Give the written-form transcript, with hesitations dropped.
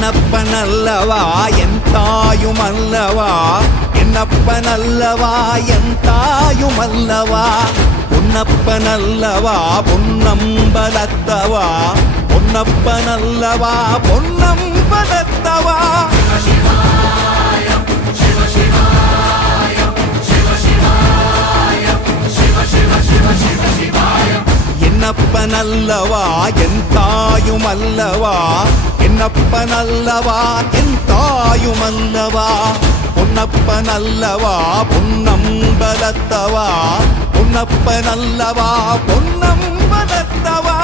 என்னப்பனல்லவா என் தாயுமல்லவா என்னப்பனல்லவா என் தாயுமல்லவா பொன்னப்பனல்லவா பொன்னம்பலத்தவா பொன்னப்பனல்லவா பொன்னம்பலத்தவா என்னப்பனல்லவா என் தாயுமல்லவா என்னப்பனல்லவா என் தாயுமல்லவா பொன்னப்பனல்லவா பொன்னம்பலத்தவா பொன்னப்பனல்லவா பொன்னம்பலத்தவா